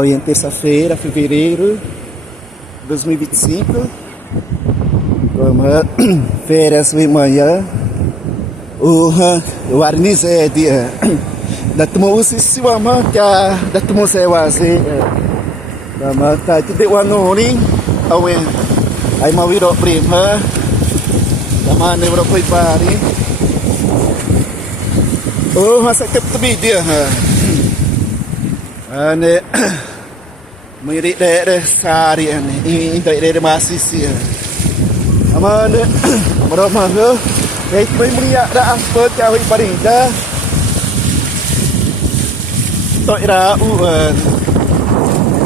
Em terça-feira, fevereiro de 2025, como férias de manhã, o arnise dia, da temos se uma que da temos waze, da mata de wanori, aí mau viro prima, da mana viro koi pari, masa ketemu dia, ane mengirik daerah sehari ini daerah masih amane meromah itu melihat dah apa cawai parinda tok ra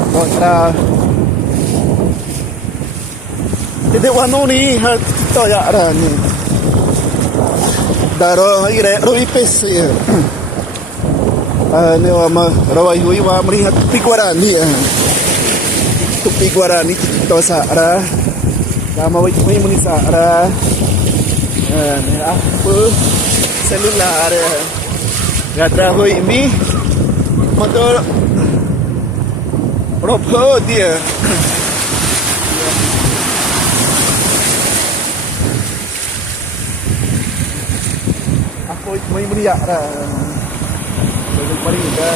tok ra tidak wano ni tok ya ra ni daro ire roi pesi ni wama rawai hui wa melihat tepi Guarani to sara sama wai muni sara ni apa selular gata hui mi motor ropo dia aku mai muni ya ra Marinda.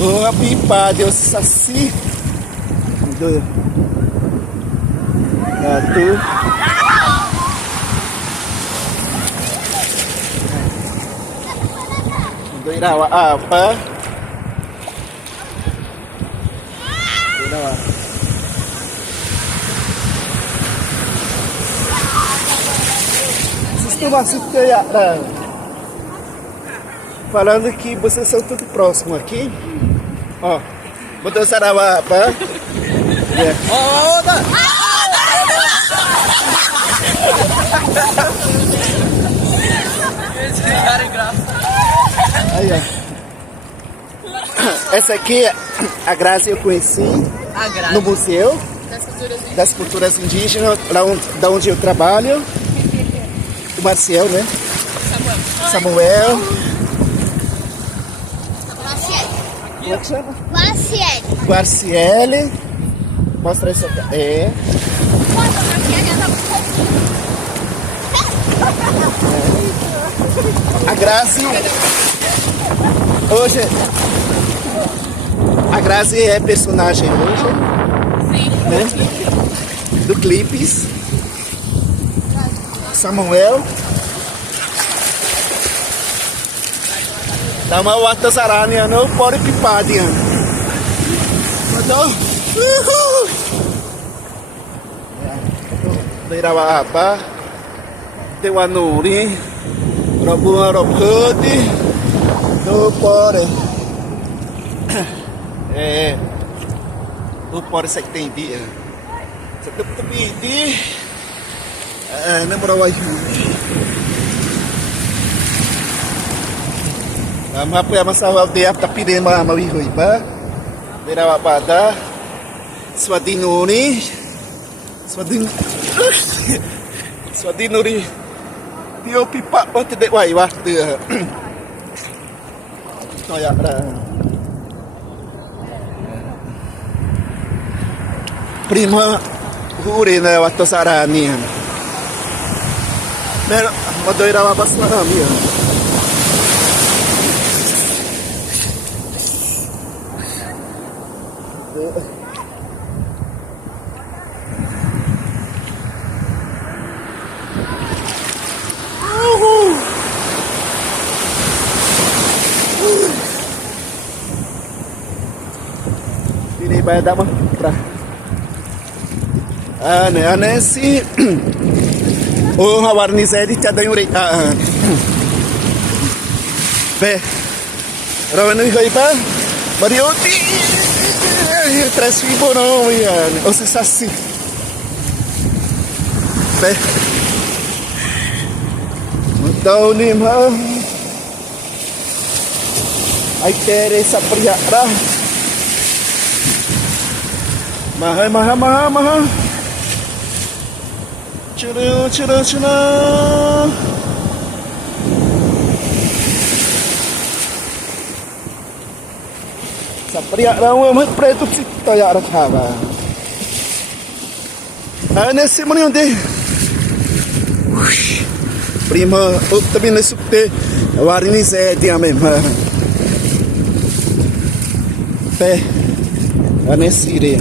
A pipa Deus saci. Do. Tu. Do irawa apa? Irawa. Sistema ya dah. Falando que vocês são tudo próximo aqui. Ó, botou Saravapa. Aí, ó. Essa aqui, a Graça eu conheci no museu das culturas indígenas, da onde eu trabalho. O Marcial, né? Samuel. Como é que chama? Guarciele. Mostra essa aqui. A Grazi. Hoje. A Grazi é personagem hoje. Sim. Né? Do Clipes. Samuel. Nama waktu sarania no pori pipadian. Betul. Daerah apa? Dewanuri, Robuti, do pori. Do pori sektendi. Setepi di. Nampak wajib. Apa yang masalah dia tapi dia mau hui ba dia rawat pada Swadinuri dia pipa pun tidak wai waktu kayak prima urina waktu sarani mer modoi rawat paslam ya. Ini bayar tak mah? Aneh sih. Oh, warni saya dicadang uri. Rawan ni kau Marioti. Transfibo não, Ian. Ou se saci. Então, Nima. Ai, Teresa Priara. Mahal. Cina. Sapria rawa mat preto cita ya rakaba. Nesse mani onde prima também nesse te warini se dia mesmo. Pé nesse ire.